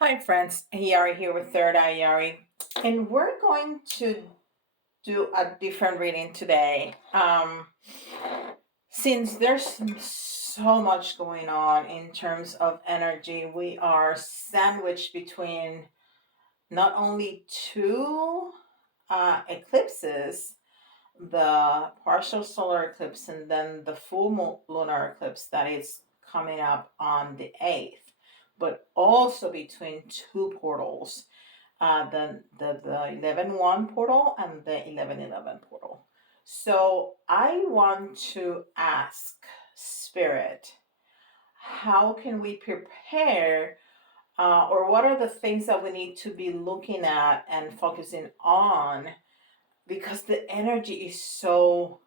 Hi friends, Yari here with Third Eye Yari, and we're going to do a different reading today. Since there's so much going on in terms of energy, we are sandwiched between not only two eclipses, the partial solar eclipse and then the full lunar eclipse that is coming up on the 8th, but also between two portals, the 11:1 portal and the 11:11 portal. So I want to ask Spirit, how can we prepare, or what are the things that we need to be looking at and focusing on, because the energy is so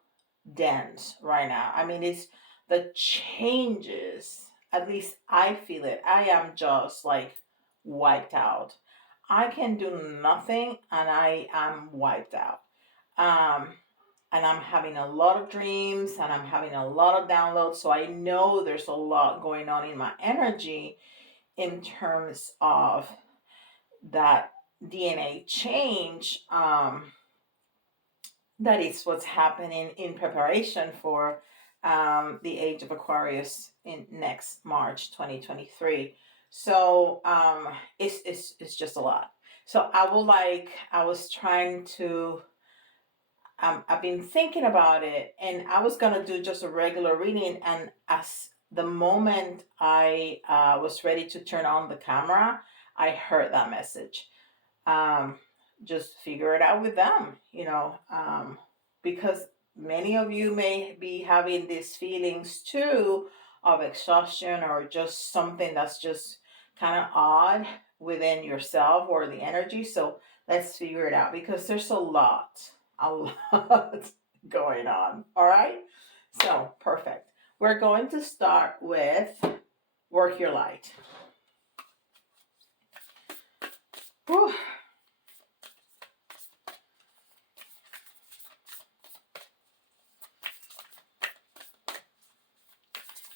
dense right now. I mean, it's the changes, at least I feel it. I am just like wiped out. I can do nothing and I am wiped out. Um, and I'm having a lot of dreams and I'm having a lot of downloads. So I know there's a lot going on in my energy in terms of that DNA change. That is what's happening in preparation for the age of Aquarius in next March 2023. So it's just a lot. So I was trying to, I've been thinking about it, and I was going to do just a regular reading. And as the moment I was ready to turn on the camera, I heard that message. um, just figure it out with them, because many of you may be having these feelings too of exhaustion or just something that's just kind of odd within yourself or the energy. So let's figure it out because there's a lot going on. All right. So perfect. We're going to start with work your light. Whew.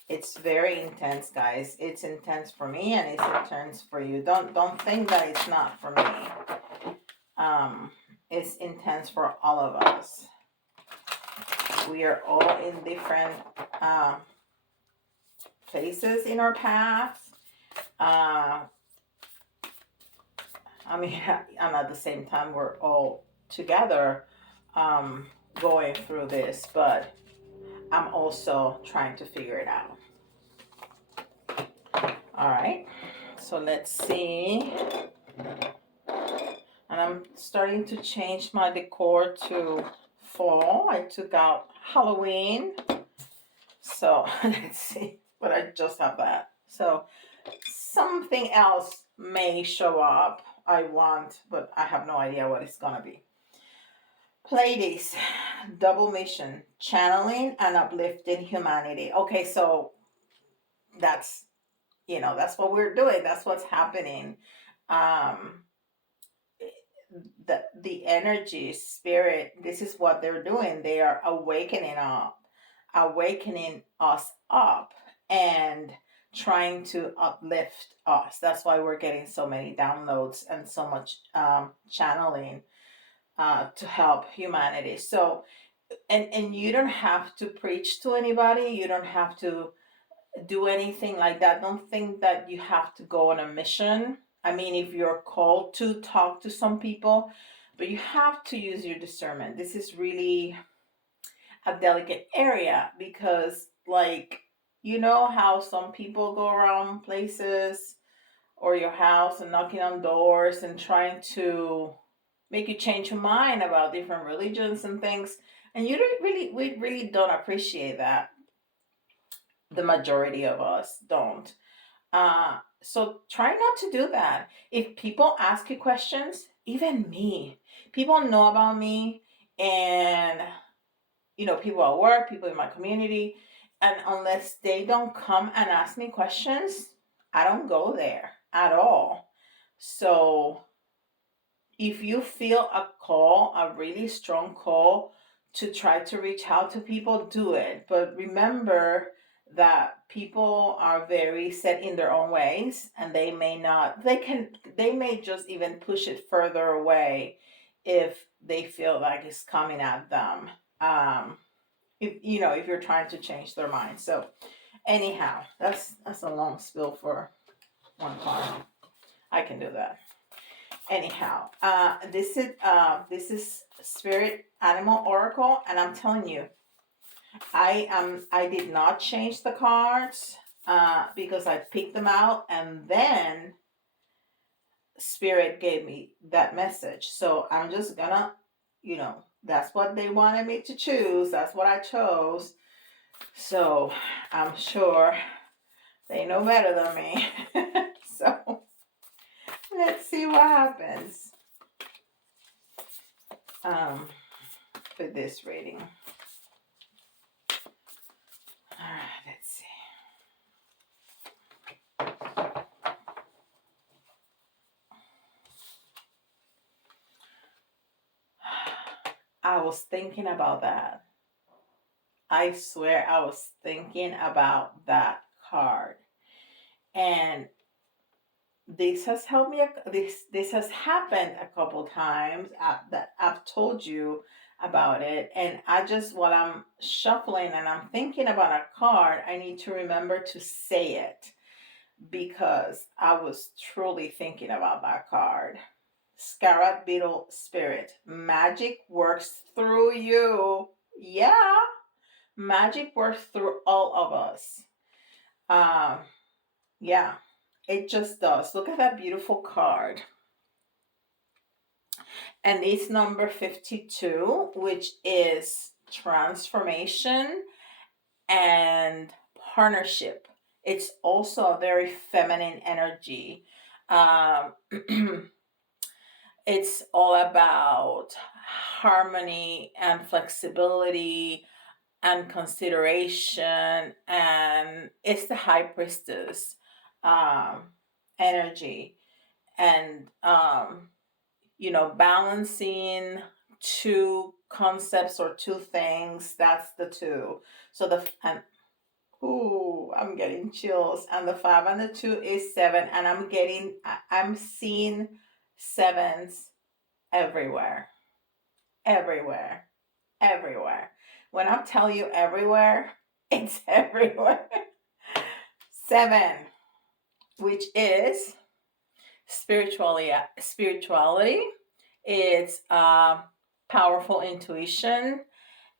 It's very intense, guys. It's intense for me and it's intense for you. Don't think that it's not for me. It's intense for all of us. We are all in different places in our paths. I mean, and at the same time, we're all together going through this, but I'm also trying to figure it out. All right, so let's see. And I'm starting to change my decor to fall. I took out Halloween. So let's see, but I just have that. So something else may show up I want, but I have no idea what it's gonna be. Pleiades, double mission, channeling and uplifting humanity. Okay, so that's that's what we're doing. That's what's happening. Um, the energy, spirit. This is what they're doing. They are awakening us up, and trying to uplift us. That's why we're getting so many downloads and so much channeling to help humanity. So and you don't have to preach to anybody. You don't have to do anything like that. Don't think that you have to go on a mission. I mean, if you're called to talk to some people, but you have to use your discernment. This is really a delicate area because, like, you know how some people go around places or your house and knocking on doors and trying to make you change your mind about different religions and things, and we really don't appreciate that. The majority of us don't. So try not to do that. If people ask you questions, even me, people know about me, and people at work, people in my community, and unless they don't come and ask me questions, I don't go there at all. So if you feel a call, a really strong call to try to reach out to people, do it. But remember that people are very set in their own ways, and they may not, they may just even push it further away if they feel like it's coming at them. If if you're trying to change their mind. So anyhow, that's a long spill for one card. I can do that. Anyhow, this is Spirit Animal Oracle, and I'm telling you, I did not change the cards because I picked them out, and then Spirit gave me that message. So I'm just gonna, that's what they wanted me to choose. That's what I chose. So I'm sure they know better than me. So let's see what happens with this reading. All right, let's see. I was thinking about that. I swear I was thinking about that card. And this has helped me, this has happened a couple times that I've told you about it. And while I'm shuffling and I'm thinking about a card, I need to remember to say it because I was truly thinking about that card. Scarab Beetle Spirit. Magic works through you. Yeah. Magic works through all of us. Yeah, it just does. Look at that beautiful card. And it's number 52, which is transformation and partnership. It's also a very feminine energy. It's all about harmony and flexibility and consideration, and it's the High Priestess energy, and balancing two concepts or two things. That's the two. So I'm getting chills. And the 5 and the 2 is 7, and I'm seeing sevens everywhere, everywhere, everywhere. When I tell you everywhere, it's everywhere. 7, which is spirituality. It's powerful intuition.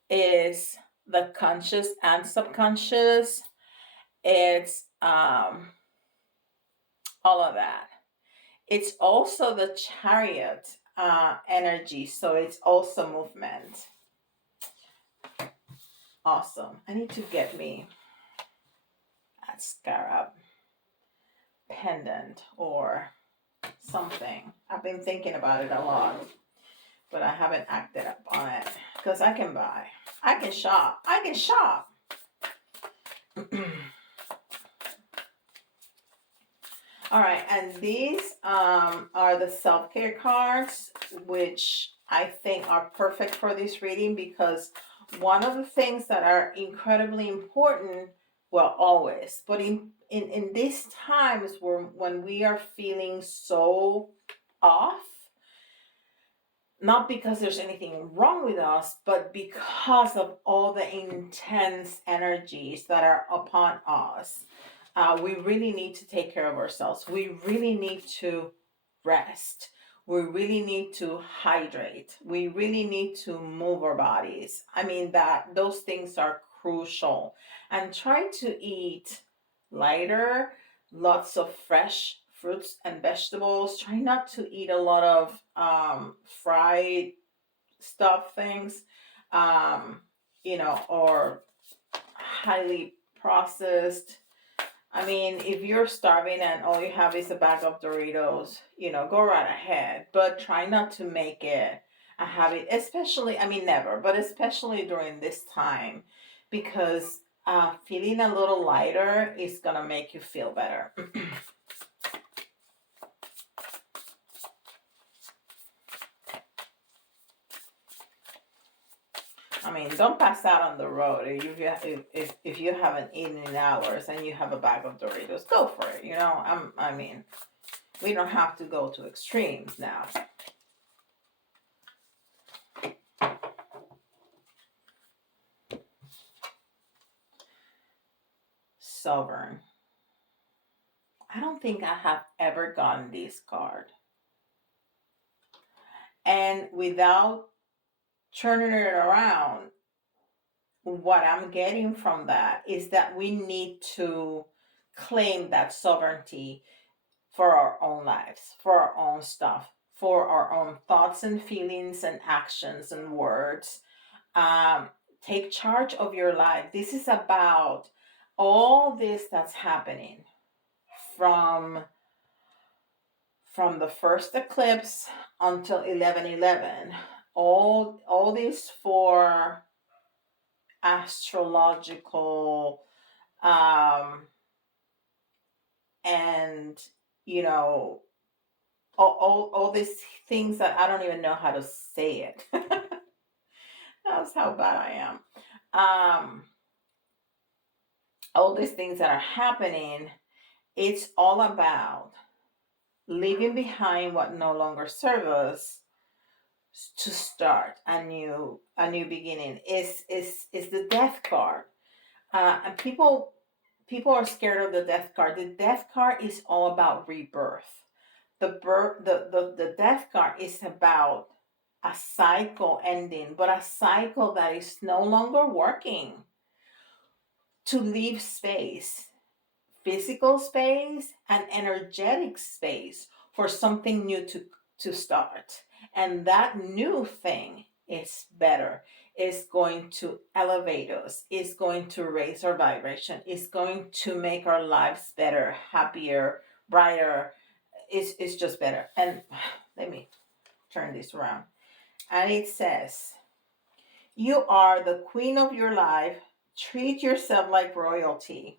Is the conscious and subconscious. It's all of that. It's also the Chariot energy, so it's also movement. Awesome. I need to get me a scarab pendant or something. I've been thinking about it a lot, but I haven't acted up on it because I can shop. All right, and these are the self-care cards, which I think are perfect for this reading because one of the things that are incredibly important, well, always, but in these times when we are feeling so off, not because there's anything wrong with us, but because of all the intense energies that are upon us. We really need to take care of ourselves. We really need to rest. We really need to hydrate. We really need to move our bodies. I mean, those things are crucial. And try to eat lighter, lots of fresh fruits and vegetables. Try not to eat a lot of fried stuff things, or highly processed. I mean, if you're starving and all you have is a bag of Doritos, go right ahead. But try not to make it a habit, especially, never, but especially during this time, because feeling a little lighter is going to make you feel better. I'm mean, don't pass out on the road. If you haven't eaten in hours and you have a bag of Doritos, go for it. I mean, we don't have to go to extremes now. Sovereign. I don't think I have ever gotten this card. And without turning it around, what I'm getting from that is that we need to claim that sovereignty for our own lives, for our own stuff, for our own thoughts and feelings and actions and words. Take charge of your life. This is about all this that's happening from the first eclipse until 11/11. All this for astrological and all these things that I don't even know how to say it. That's how bad I am. All these things that are happening, it's all about leaving behind what no longer serves us to start a new beginning. Is the death card. And people are scared of the death card. The death card is all about rebirth. The death card is about a cycle ending, but a cycle that is no longer working. To leave space, physical space and energetic space for something new to start. And that new thing is better. It's going to elevate us. It's going to raise our vibration. It's going to make our lives better, happier, brighter. It's just better. And let me turn this around. And it says, you are the queen of your life. Treat yourself like royalty.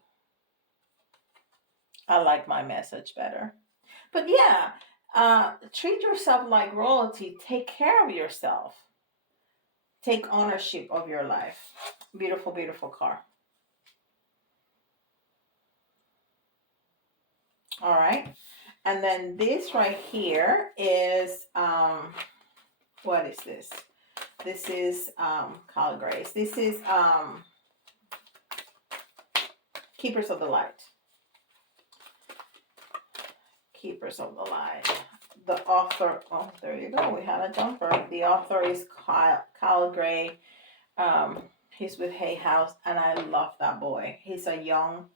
I like my message better. But yeah, treat yourself like royalty. Take care of yourself. Take ownership of your life. Beautiful, beautiful card. All right. And then this right here is, what is this? This is Kyle Grace. This is Keepers of the Light. Keepers of the Light. The author, oh, there you go. We had a jumper. The author is Kyle Gray. He's with Hay House, and I love that boy. He's a young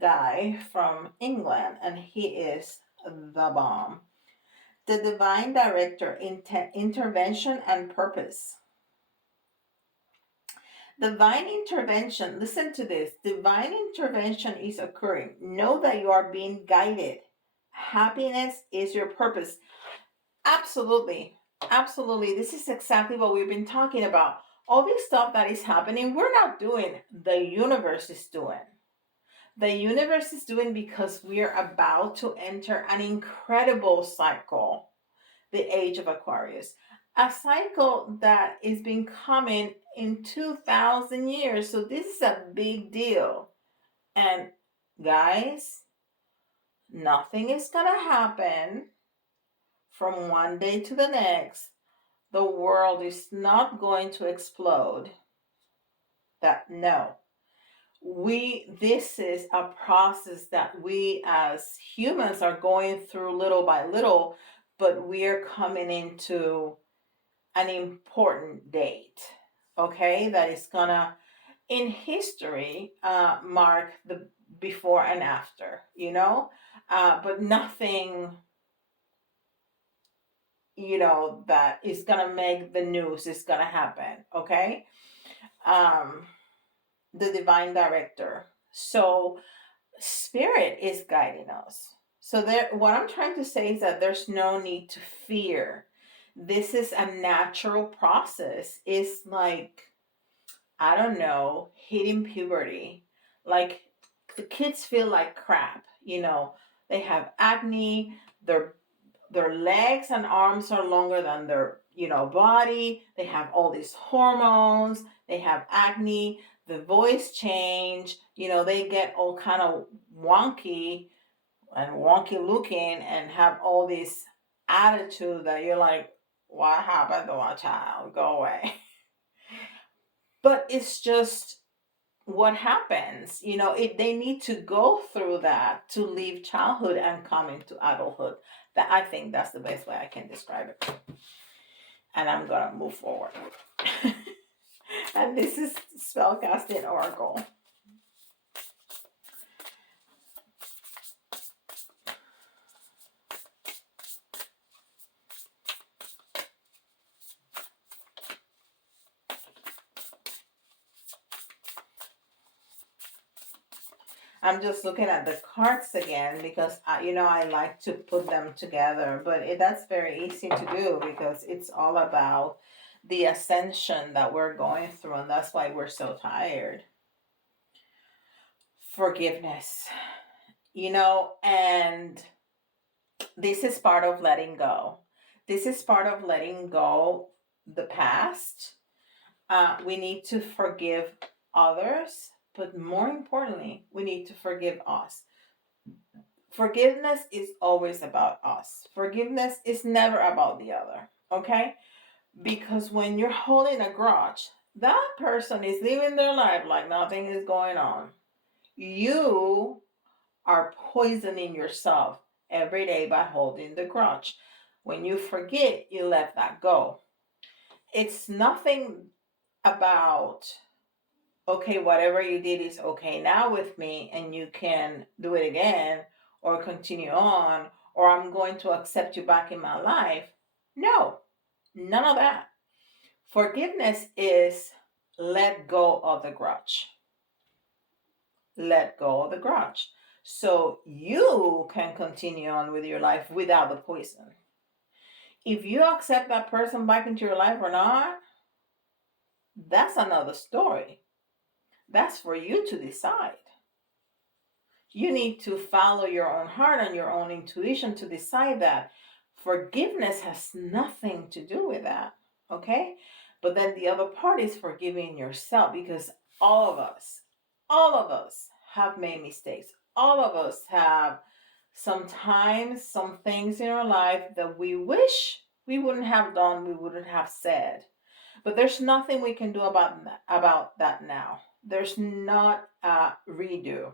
guy from England, and he is the bomb. The Divine Director, Intervention and Purpose. Divine intervention, listen to this. Divine intervention is occurring. Know that you are being guided. Happiness is your purpose. Absolutely. Absolutely. This is exactly what we've been talking about. All this stuff that is happening, we're not doing. The universe is doing. The universe is doing because we're about to enter an incredible cycle, the age of Aquarius. A cycle that is been coming in 2,000 years. So this is a big deal. And guys, nothing is going to happen from one day to the next. The world is not going to explode. No. This is a process that we as humans are going through little by little, but we are coming into an important date, okay, that is gonna in history mark the before and after, but nothing that is gonna make the news is gonna happen, okay. The Divine Director, so Spirit is guiding us. So what I'm trying to say is that there's no need to fear. This is a natural process. It's like, I don't know, hitting puberty. Like, the kids feel like crap, they have acne, their their legs and arms are longer than their, body. They have all these hormones. They have acne. The voice change. They get all kind of wonky and wonky looking and have all this attitude that you're like, what happened to my child? Go away. But it's just what happens. They need to go through that to leave childhood and come into adulthood. That, I think that's the best way I can describe it. And I'm gonna move forward. And this is Spellcasting Oracle. I'm just looking at the cards again because I like to put them together, but that's very easy to do because it's all about the ascension that we're going through, and that's why we're so tired. Forgiveness, and this is part of letting go. This is part of letting go the past. We need to forgive others. But more importantly, we need to forgive us. Forgiveness is always about us. Forgiveness is never about the other, okay? Because when you're holding a grudge, that person is living their life like nothing is going on. You are poisoning yourself every day by holding the grudge. When you forget, you let that go. It's nothing about, okay, whatever you did is okay now with me and you can do it again or continue on, or I'm going to accept you back in my life. No, none of that. Forgiveness is let go of the grudge. Let go of the grudge. So you can continue on with your life without the poison. If you accept that person back into your life or not, that's another story. That's for you to decide. You need to follow your own heart and your own intuition to decide that. Forgiveness has nothing to do with that, okay? But then the other part is forgiving yourself, because all of us have made mistakes. All of us have sometimes some things in our life that we wish we wouldn't have done, we wouldn't have said. But there's nothing we can do about that now. There's not a redo.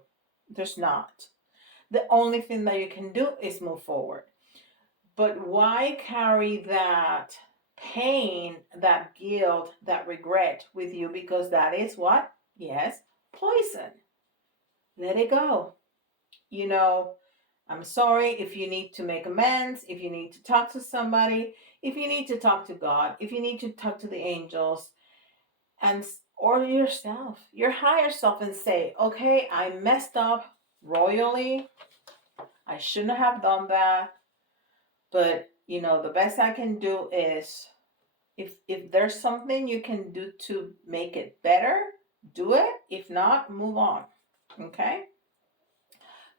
There's not. The only thing that you can do is move forward. But why carry that pain, that guilt, that regret with you? Because that is what? Yes, poison. Let it go. I'm sorry if you need to make amends, if you need to talk to somebody, if you need to talk to God, if you need to talk to the angels, or yourself, your higher self, and say, okay, I messed up royally. I shouldn't have done that. But, the best I can do is, if there's something you can do to make it better, do it. If not, move on. Okay?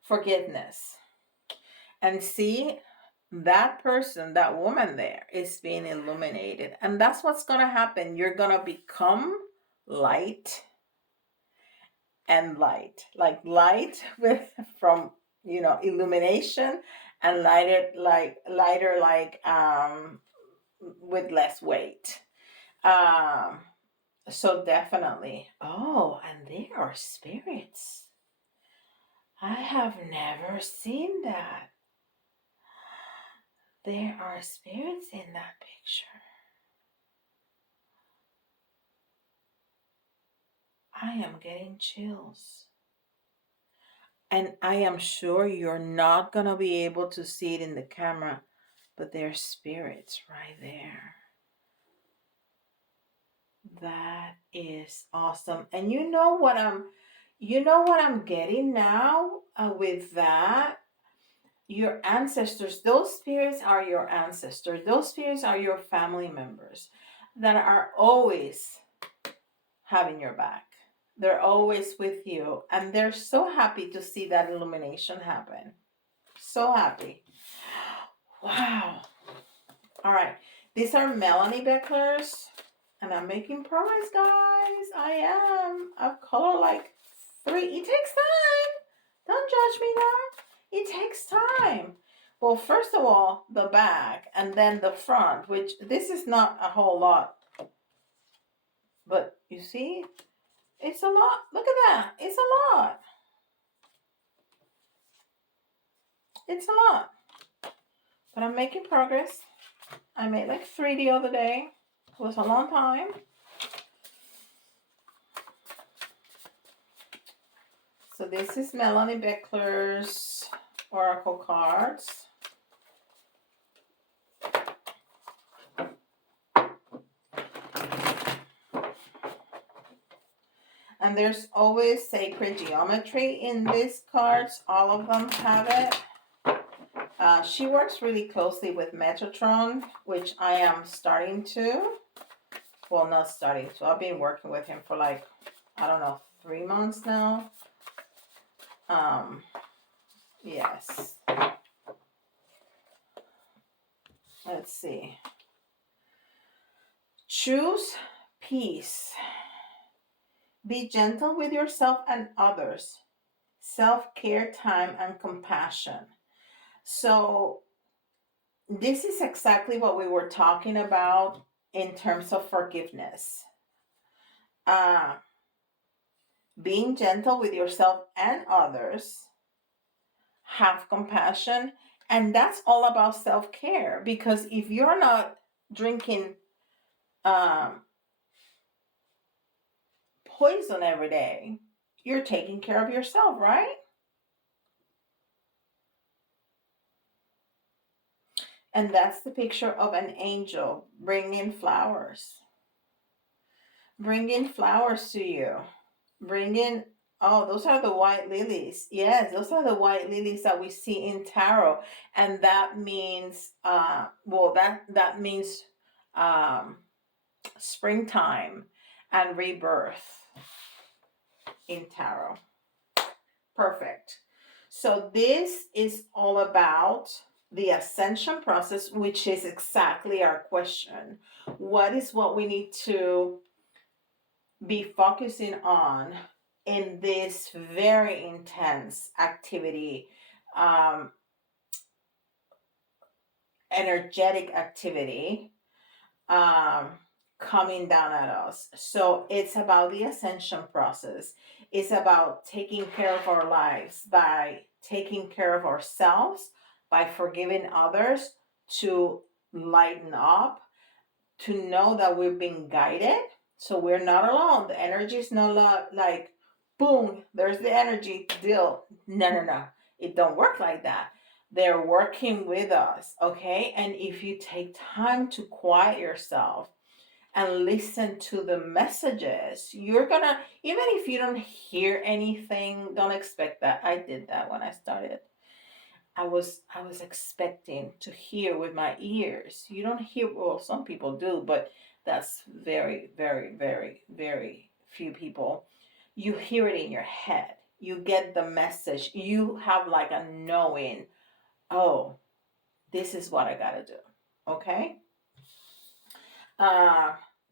Forgiveness. And see, that person, that woman there is being illuminated. And that's what's going to happen. You're going to become light and light. Like light from illumination, and lighter with less weight. So definitely. Oh, and there are spirits. I have never seen that. There are spirits in that picture. I am getting chills. And I am sure you're not going to be able to see it in the camera, but there's spirits right there. That is awesome. And you know what I'm getting now with that? Your ancestors, those spirits are your ancestors. Those spirits are your family members that are always having your back. They're always with you, and they're so happy to see that illumination happen. So happy. Wow. All right. These are Melanie Becker's. And I'm making progress, guys. I am. I've colored like 3. It takes time. Don't judge me now. It takes time. Well, first of all, the back and then the front, which this is not a whole lot. But you see, it's a lot. Look at that. It's a lot. It's a lot. But I'm making progress. I made like 3 the other day. It was a long time. So this is Melanie Becker's Oracle cards. And there's always sacred geometry in these cards. All of them have it. She works really closely with Metatron, which I am starting to. Well, not starting to. I've been working with him for like, I don't know, 3 months now. Yes. Let's see. Choose peace. Be gentle with yourself and others. Self-care, time, and compassion. So this is exactly what we were talking about in terms of forgiveness. Being gentle with yourself and others. Have compassion. And that's all about self-care. Because if you're not drinking poison every day, you're taking care of yourself, right? And that's the picture of an angel bringing flowers. Bringing flowers to you. Bringing, oh, those are the white lilies. Yes, those are the white lilies that we see in tarot. And that means, that means springtime and rebirth in tarot. Perfect. So this is all about the ascension process, which is exactly our question. What is what we need to be focusing on in this very intense activity, energetic activity, coming down at us? So it's about the ascension process. It's about taking care of our lives by taking care of ourselves, by forgiving others, to lighten up, to know that we're being guided. So we're not alone. The energy is not like, boom, there's the energy, deal. No. It don't work like that. They're working with us, okay? And if you take time to quiet yourself and listen to the messages, you're gonna, even if you don't hear anything, don't expect that. I did that when I started. I was expecting to hear with my ears. You don't hear, well, some people do, but that's very, very, very, very few people. You hear it in your head. You get the message. You have like a knowing, oh, this is what I gotta do. Okay?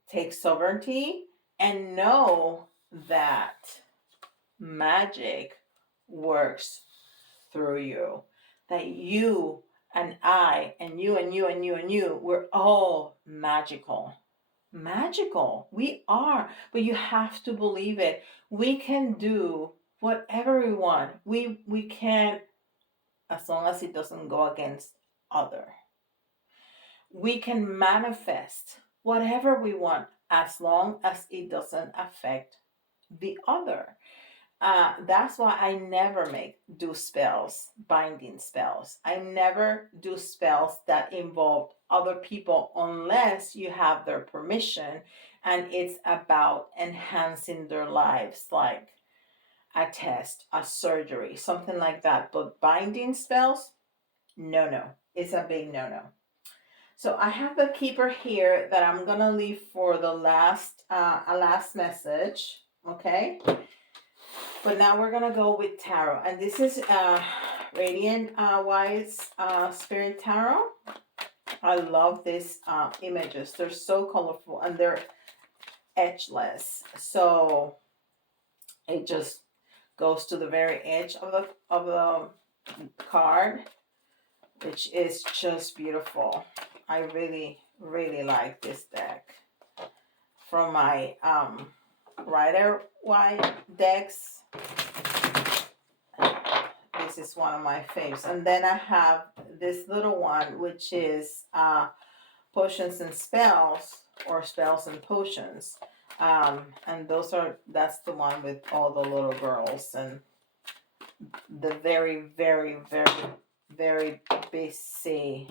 Take sovereignty and know that magic works through you. That you and I and you and you and you and you, we're all magical. Magical. We are. But you have to believe it. We can do whatever we want. We can, as long as it doesn't go against other. We can manifest whatever we want as long as it doesn't affect the other. That's why I never do spells, binding spells. I never do spells that involve other people unless you have their permission and it's about enhancing their lives, like a test, a surgery, something like that. But binding spells, no. It's a big no. So I have the Kipper here that I'm gonna leave for the last message, okay? But now we're gonna go with tarot, and this is Radiant Wise Spirit Tarot. I love these images. They're so colorful and they're edgeless. So it just goes to the very edge of the card, which is just beautiful. I really, really like this deck. From my Rider-Waite decks, this is one of my faves. And then I have this little one, which is Potions and Spells, or Spells and Potions. And that's the one with all the little girls and the very, very, very, very busy.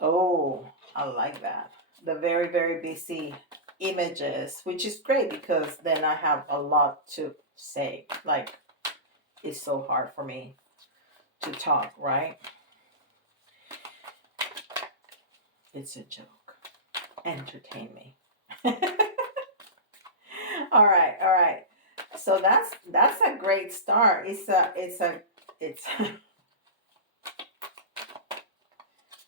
Oh, I like that. The very, very busy images, which is great because then I have a lot to say. Like, it's so hard for me to talk, right? It's a joke. Entertain me. All right. So that's a great start. It's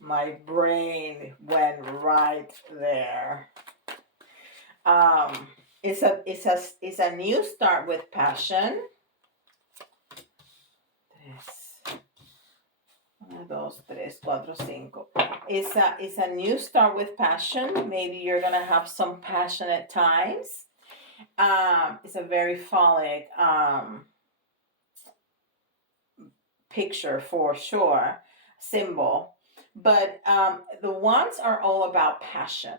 my brain went right there. It's a new start with passion. It's a new start with passion. Maybe you're gonna have some passionate times. It's a very phallic picture for sure, symbol. But the ones are all about passion,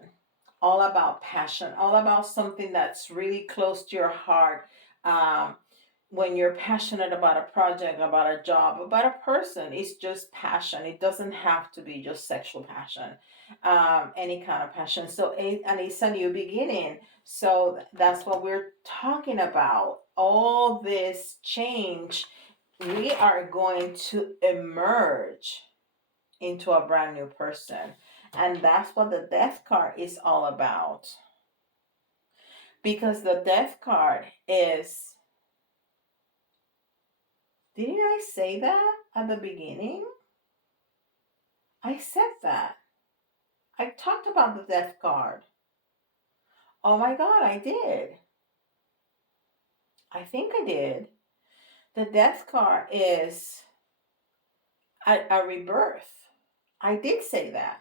all about something that's really close to your heart. When you're passionate about a project, about a job, about a person, it's just passion. It doesn't have to be just sexual passion, any kind of passion. So, and it's a new beginning. So that's what we're talking about. All this change, we are going to emerge into a brand new person. And that's what the Death card is all about. Because the Death card is... Didn't I say that at the beginning? I said that. I talked about the Death card. Oh my God, I did. I think I did. The Death card is a rebirth. I did say that.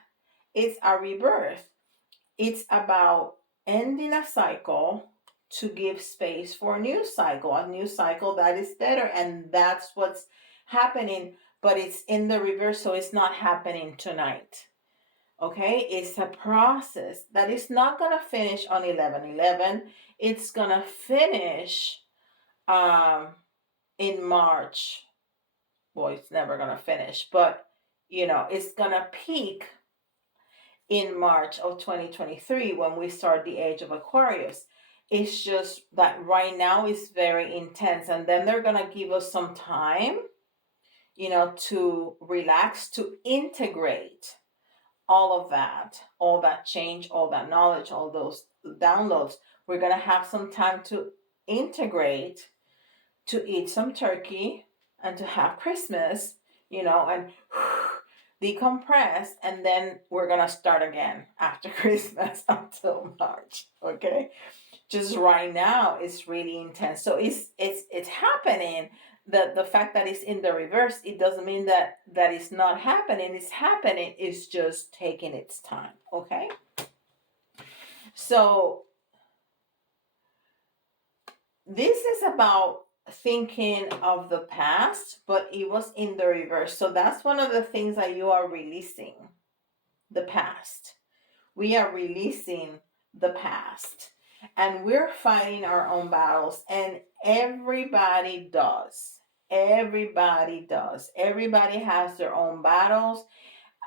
It's a rebirth. It's about ending a cycle to give space for a new cycle that is better. And that's what's happening, but it's in the reverse, so it's not happening tonight. Okay, it's a process that is not going to finish on 11/11. It's going to finish in March. Well, it's never going to finish, but it's going to peak in March of 2023 when we start the age of Aquarius. It's just that right now is very intense, and then they're going to give us some time, to relax, to integrate all that change, all that knowledge, all those downloads. We're going to have some time to integrate, to eat some turkey, and to have Christmas, and decompress, and then we're going to start again after Christmas until March. Okay, just right now it's really intense. So it's happening. The fact that it's in the reverse, it doesn't mean that it's not happening. It's happening. It's just taking its time. Okay. So this is about thinking of the past, but it was in the reverse. So that's one of the things that you are releasing. The past. We are releasing the past. And we're fighting our own battles. And everybody does. Everybody does. Everybody has their own battles.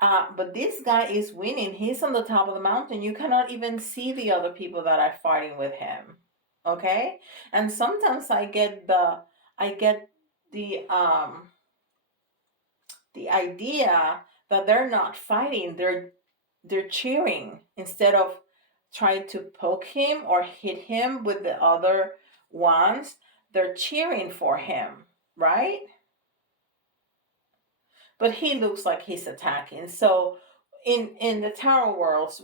But this guy is winning. He's on the top of the mountain. You cannot even see the other people that are fighting with him. Okay? And sometimes I get the idea that they're not fighting. They're cheering instead of trying to poke him or hit him with the other ones. They're cheering for him, right? But he looks like he's attacking. So in the tarot worlds,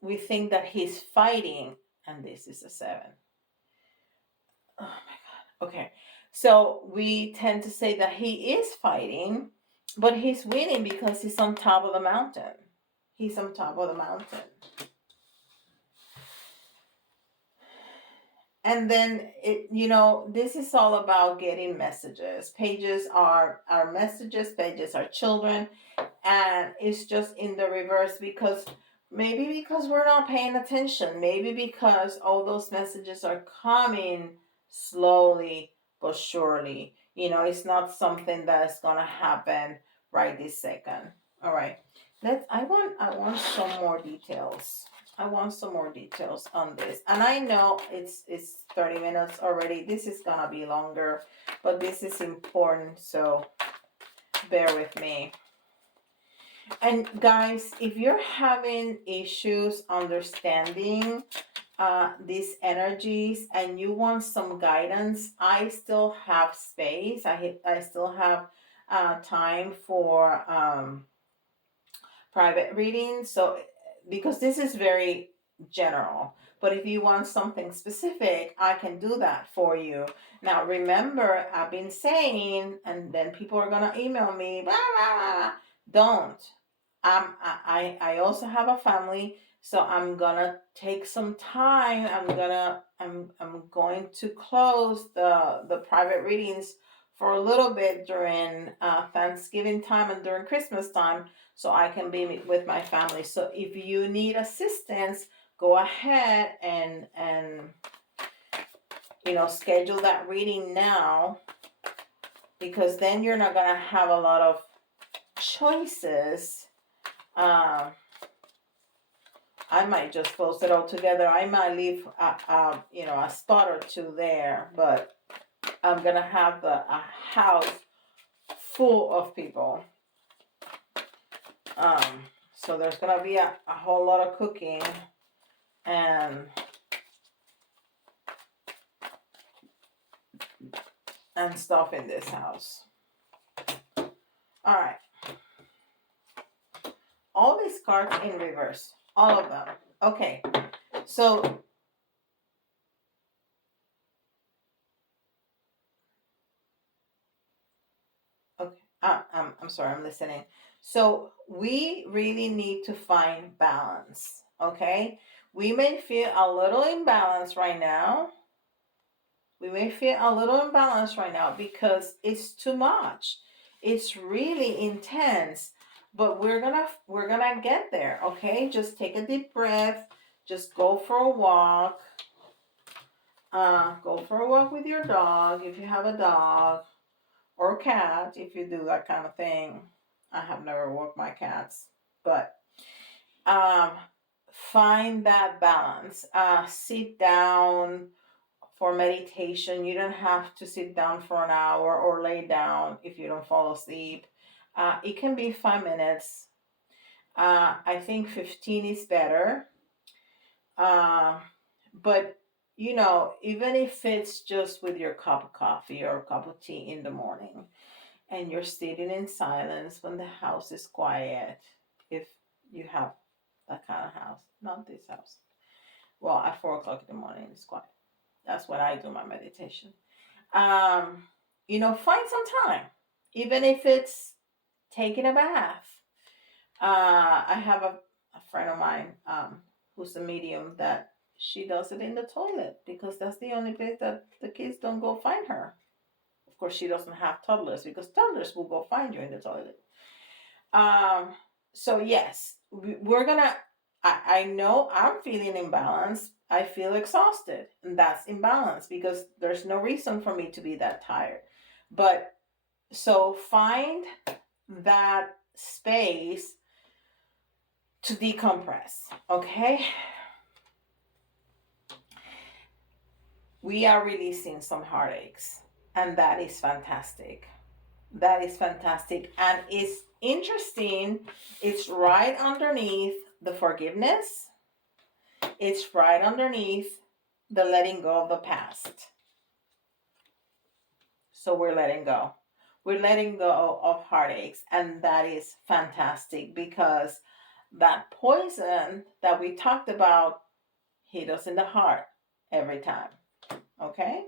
we think that he's fighting, and this is a 7. Oh my god. Okay. So we tend to say that he is fighting, but he's winning because he's on top of the mountain. He's on top of the mountain. And then this is all about getting messages. Pages are messages, pages are children, and it's just in the reverse because maybe because we're not paying attention, maybe because all those messages are coming slowly but surely. It's not something that's gonna happen right this second. All right. I want some more details. I want some more details on this. And I know it's 30 minutes already. This is gonna be longer, but this is important, so bear with me. And guys, if you're having issues understanding these energies and you want some guidance, I still have space. I still have time for private readings. So because this is very general, but if you want something specific, I can do that for you. Now remember, I've been saying, and then people are gonna email me, blah, blah, blah. Don't. I also have a family, so I'm gonna take some time. I'm going to close the private readings for a little bit during Thanksgiving time and during Christmas time, so I can be with my family. So if you need assistance, go ahead and schedule that reading now, because then you're not gonna have a lot of choices. I might just close it all together. I might leave a spot or two there, but I'm gonna have a house full of people. So there's gonna be a whole lot of cooking and stuff in this house. All right. All these cards in reverse. All of them. Okay. So okay. I'm sorry, I'm listening. So we really need to find balance. Okay. We may feel a little imbalanced right now. Because it's too much. It's really intense. But we're gonna get there, okay? Just take a deep breath. Just go for a walk. Go for a walk with your dog if you have a dog, or cat if you do that kind of thing. I have never walked my cats, but find that balance. Sit down for meditation. You don't have to sit down for an hour or lay down if you don't fall asleep. It can be 5 minutes. I think 15 is better. But even if it's just with your cup of coffee or a cup of tea in the morning, and you're sitting in silence when the house is quiet, if you have that kind of house, not this house. Well, at 4 o'clock in the morning, it's quiet. That's when I do my meditation. Find some time, even if it's taking a bath. I have a friend of mine who's a medium that she does it in the toilet because that's the only place that the kids don't go find her. Of course, she doesn't have toddlers because toddlers will go find you in the toilet. So yes, we're gonna. I know I'm feeling imbalanced. I feel exhausted, and that's imbalance because there's no reason for me to be that tired. But so find that space to decompress, okay? We are releasing some heartaches, and that is fantastic. That is fantastic. And it's interesting, it's right underneath the forgiveness. It's right underneath the letting go of the past. So we're letting go. We're letting go of heartaches, and that is fantastic because that poison that we talked about hit us in the heart every time. Okay?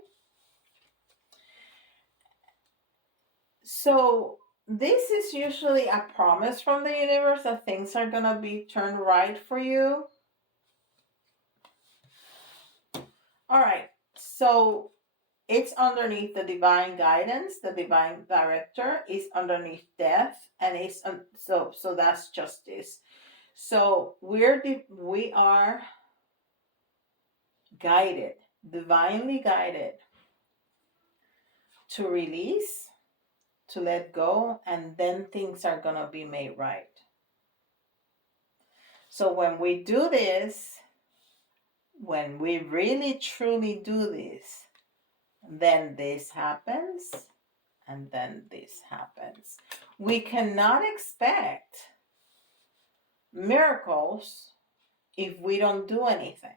So this is usually a promise from the universe that things are going to be turned right for you. All right. So it's underneath the divine guidance, the divine director is underneath death, and it's so that's justice. So we are guided, divinely guided to release, to let go, and then things are going to be made right. So when we do this, when we really truly do this, then this happens, and then this happens. We cannot expect miracles if we don't do anything.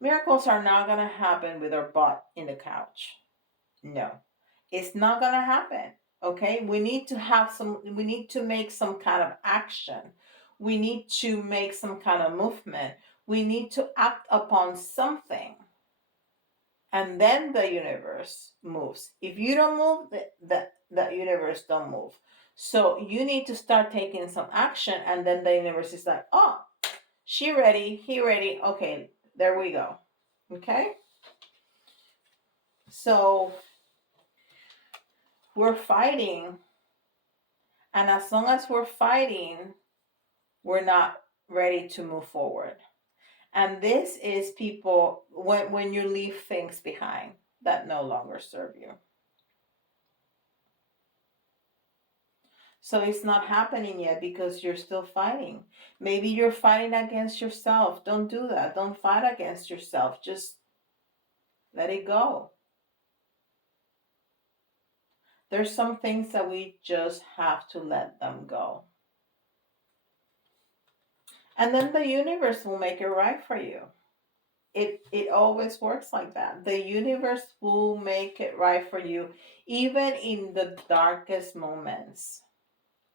Miracles are not going to happen with our butt in the couch. No, it's not going to happen. Okay, we need to make some kind of action. We need to make some kind of movement. We need to act upon something. And then the universe moves. If you don't move, the universe don't move. So you need to start taking some action, and then the universe is like, oh, she ready, he ready. Okay, there we go. Okay? So we're fighting, and as long as we're fighting, we're not ready to move forward. And this is people, when you leave things behind that no longer serve you. So it's not happening yet because you're still fighting. Maybe you're fighting against yourself. Don't do that. Don't fight against yourself. Just let it go. There's some things that we just have to let them go. And then the universe will make it right for you. It always works like that. The universe will make it right for you, even in the darkest moments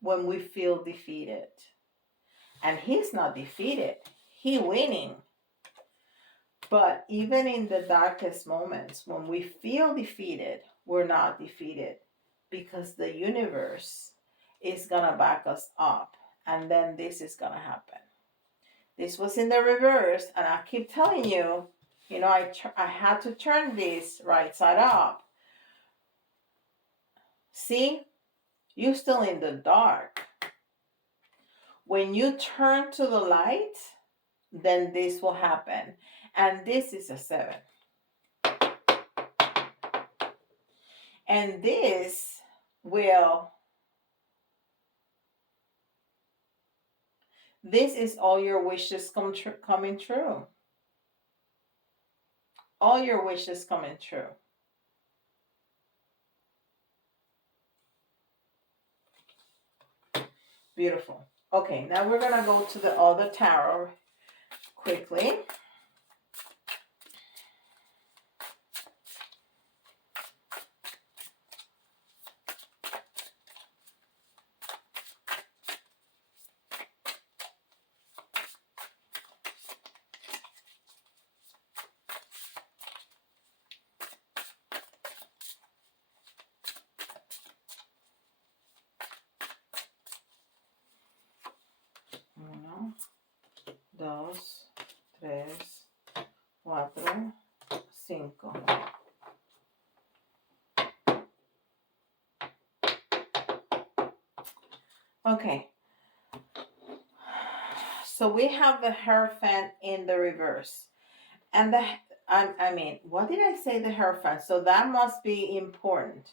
when we feel defeated. And he's not defeated. He's winning. But even in the darkest moments when we feel defeated, we're not defeated because the universe is going to back us up. And then this is going to happen. This was in the reverse, and I keep telling you, I had to turn this right side up. See, you're still in the dark. When you turn to the light, then this will happen. And this is a 7. And this is all your wishes coming true. All your wishes coming true. Beautiful. Okay, now we're going to go to the other tarot quickly. Uno, dos, tres, cuatro, cinco. Okay. So we have the Hierophant in the reverse. And what did I say, the Hierophant? So that must be important.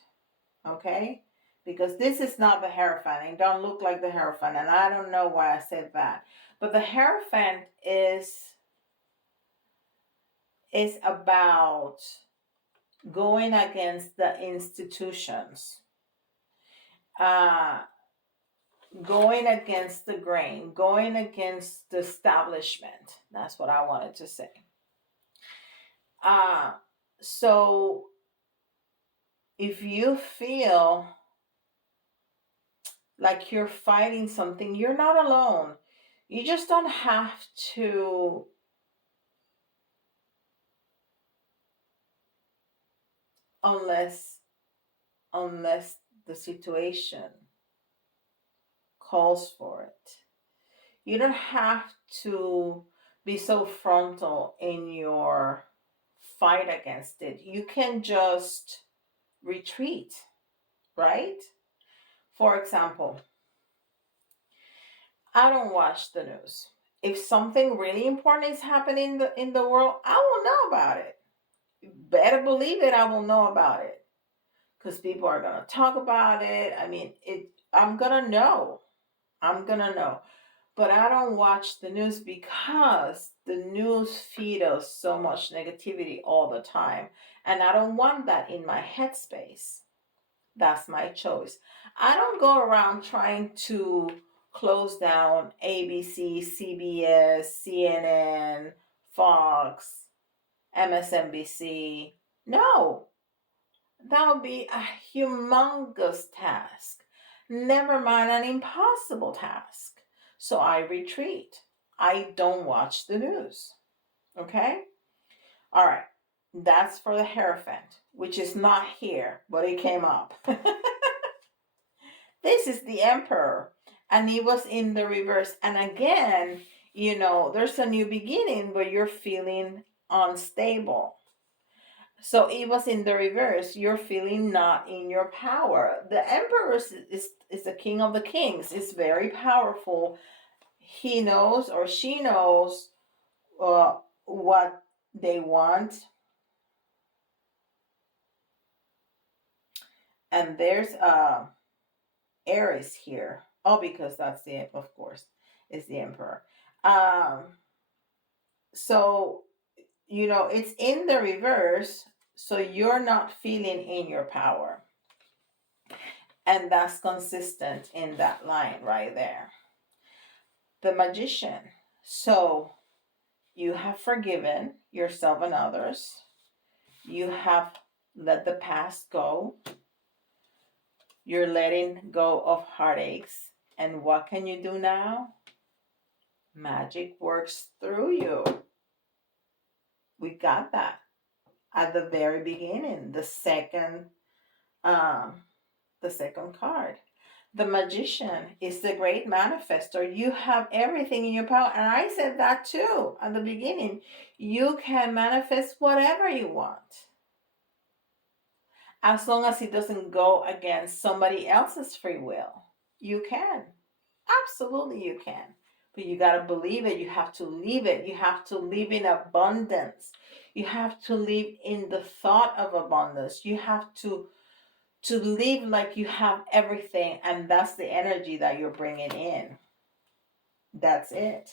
Okay? Because this is not the Hierophant. It don't look like the Hierophant. And I don't know why I said that. But the Hierophant is about going against the institutions. Going against the grain. Going against the establishment. That's what I wanted to say. So if you feel like you're fighting something, you're not alone. You just don't have to, unless the situation calls for it. You don't have to be so frontal in your fight against it. You can just retreat, right? For example, I don't watch the news. If something really important is happening in the world, I will know about it. Better believe it, I will know about it. Because people are gonna talk about it. I mean, I'm gonna know. I'm gonna know. But I don't watch the news because the news feed us so much negativity all the time. And I don't want that in my headspace. That's my choice. I don't go around trying to close down ABC, CBS, CNN, Fox, MSNBC. No, that would be a humongous task. Never mind an impossible task. So I retreat. I don't watch the news. Okay? All right. That's for the Hierophant, which is not here, but it came up. This is the Emperor, and he was in the reverse. And again, there's a new beginning, but you're feeling unstable. So it was in the reverse. You're feeling not in your power. The Emperor is the king of the kings. It's very powerful. He knows, or she knows, what they want. And there's Aries here. Oh, because that's of course, is the Emperor. So, it's in the reverse. So you're not feeling in your power. And that's consistent in that line right there. The Magician. So you have forgiven yourself and others. You have let the past go. You're letting go of heartaches. And what can you do now? Magic works through you. We got that at the very beginning. The second card. The Magician is the great manifestor. You have everything in your power. And I said that too at the beginning. You can manifest whatever you want, as long as it doesn't go against somebody else's free will. You can. Absolutely, you can. But you got to believe it. You have to live it. You have to live in abundance. You have to live in the thought of abundance. You have to live like you have everything, and that's the energy that you're bringing in. That's it.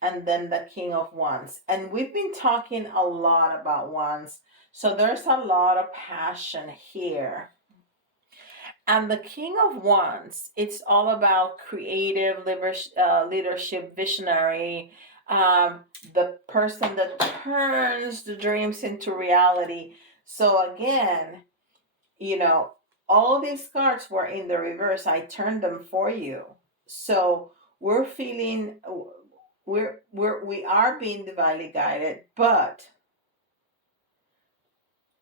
And then the King of Wands. And we've been talking a lot about wands, so there's a lot of passion here. And the King of Wands, it's all about creative leadership, visionary, the person that turns the dreams into reality. So again, all these cards were in the reverse. I turned them for you. So we're feeling, we are being divinely guided, but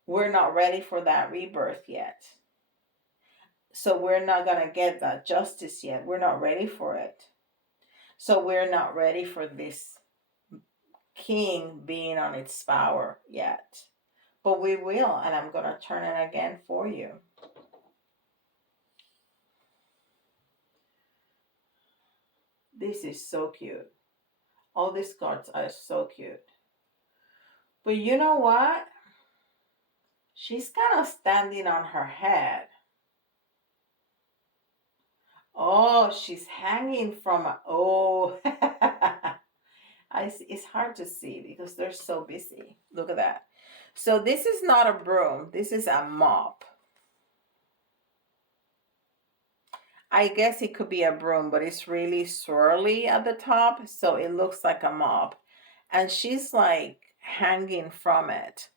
we're not ready for that rebirth yet. So we're not going to get that justice yet. We're not ready for it. So we're not ready for this king being on its power yet. But we will, and I'm going to turn it again for you. This is so cute. All these cards are so cute. But you know what? She's kind of standing on her head. Oh, she's hanging from a... Oh, it's hard to see because they're so busy. Look at that. So this is not a broom. This is a mop. I guess it could be a broom, but it's really swirly at the top, so it looks like a mop. And she's like hanging from it.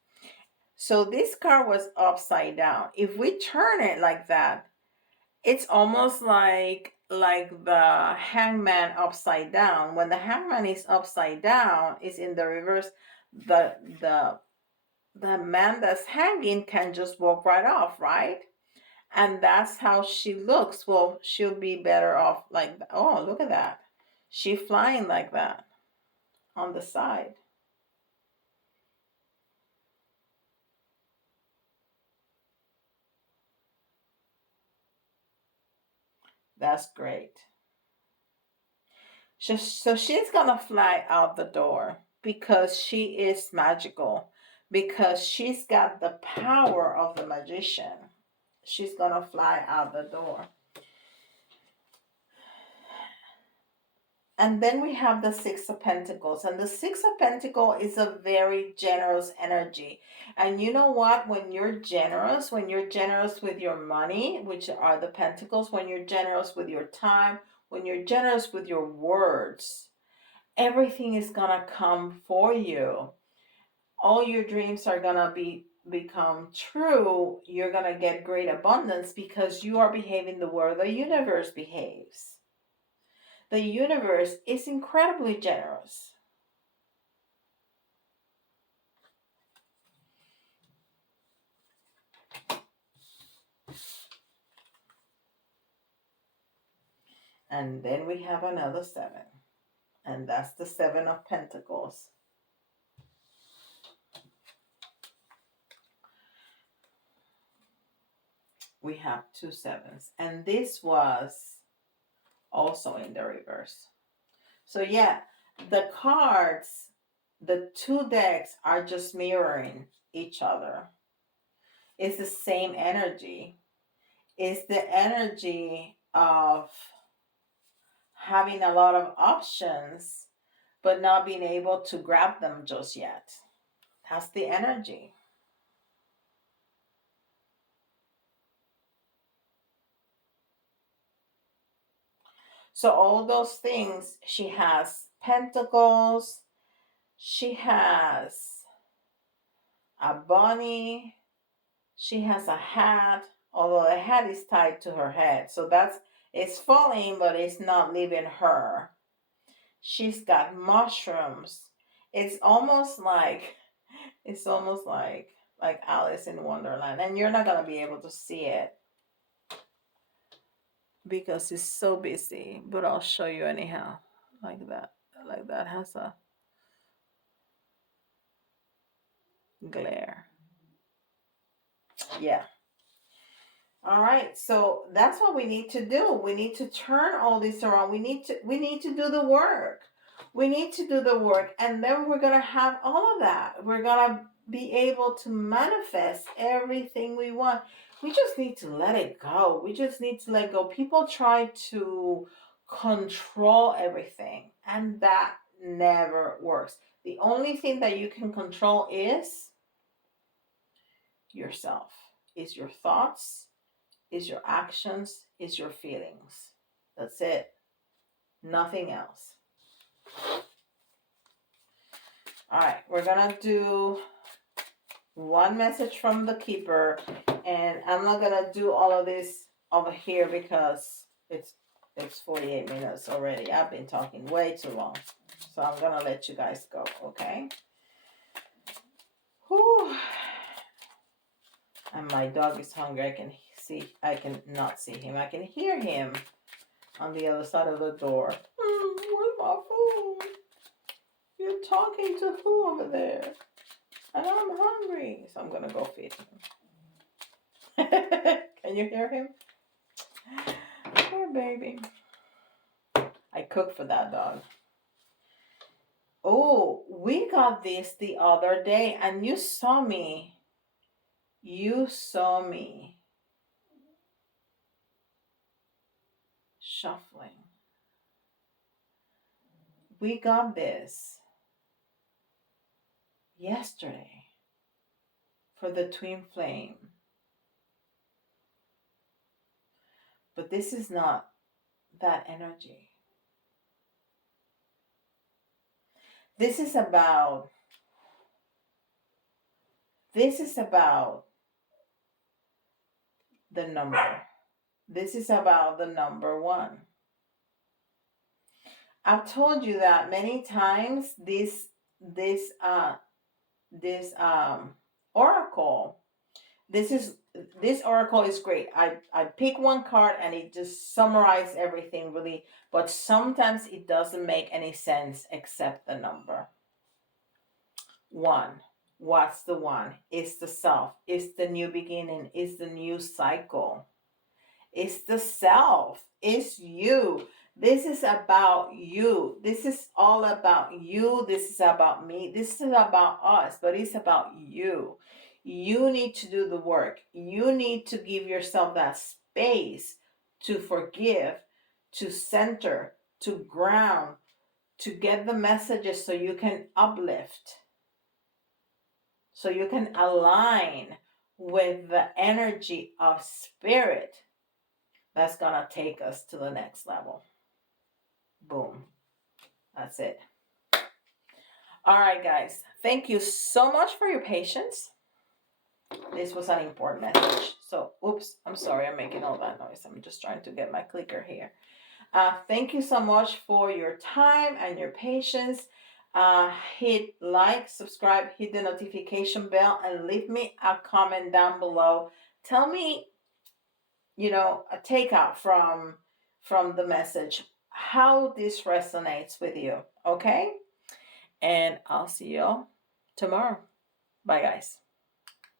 So this card was upside down. If we turn it like that, it's almost like like the hangman upside down. When the hangman is upside down, is in the reverse, the the man that's hanging can just walk right off, right? And that's how she looks. Well, she'll be better off like, oh, look at that. She flying like that on the side. That's great. So she's gonna fly out the door because she is magical, because she's got the power of the magician. She's gonna fly out the door. And then we have the Six of Pentacles. And the Six of Pentacles is a very generous energy. And you know what? When you're generous with your money, which are the Pentacles, when you're generous with your time, when you're generous with your words, everything is going to come for you. All your dreams are going to become true. You're going to get great abundance because you are behaving the way the universe behaves. The universe is incredibly generous. And then we have another 7. And that's the 7 of Pentacles. We have 2 7s. And this was also in the reverse. So yeah, the cards, the 2 decks are just mirroring each other. It's the same energy. It's the energy of having a lot of options, but not being able to grab them just yet. That's the energy. So all those things, she has pentacles, she has a bunny, she has a hat, although the hat is tied to her head. So it's falling, but it's not leaving her. She's got mushrooms. It's almost like Alice in Wonderland. And you're not gonna be able to see it because it's so busy, but I'll show you anyhow. Like that has a glare. Yeah. All right, so that's what we need to do. We need to turn all this around. We need to do the work. We need to do the work, and then we're gonna have all of that. We're gonna be able to manifest everything we want. We just need to let it go. We just need to let go. People try to control everything, and that never works. The only thing that you can control is yourself, is your thoughts, is your actions, is your feelings. That's it. Nothing else. All right, we're gonna do one message from the Kipper, and I'm not gonna do all of this over here because it's 48 minutes already. I've been talking way too long, so I'm gonna let you guys go. Okay. Whew. And my dog is hungry. I can not see him. I can hear him on the other side of the door. Where's my food? You're talking to who over there? And I'm hungry. So I'm going to go feed him. Can you hear him? Poor baby. I cook for that dog. Oh, we got this the other day and you saw me. You saw me shuffling. We got this yesterday for the twin flame. But this is not that energy. This is about the number. This is about the number 1. I've told you that many times. This oracle, this is this oracle is great. I pick one card and it just summarizes everything really, but sometimes it doesn't make any sense except the number one. What's the one? It's the self. It's the new beginning. It's the new cycle. It's the self. It's you. This is about you. This is all about you. This is about me. This is about us, but it's about you. You need to do the work. You need to give yourself that space to forgive, to center, to ground, to get the messages so you can uplift, so you can align with the energy of spirit that's going to take us to the next level. Boom. That's it. All right, guys. Thank you so much for your patience. This was an important message. So, oops, I'm sorry I'm making all that noise. I'm just trying to get my clicker here. Thank you so much for your time and your patience. Hit like, subscribe, hit the notification bell, and leave me a comment down below. Tell me, a takeout from the message, how this resonates with you. Okay? And I'll see you all tomorrow. Bye, guys.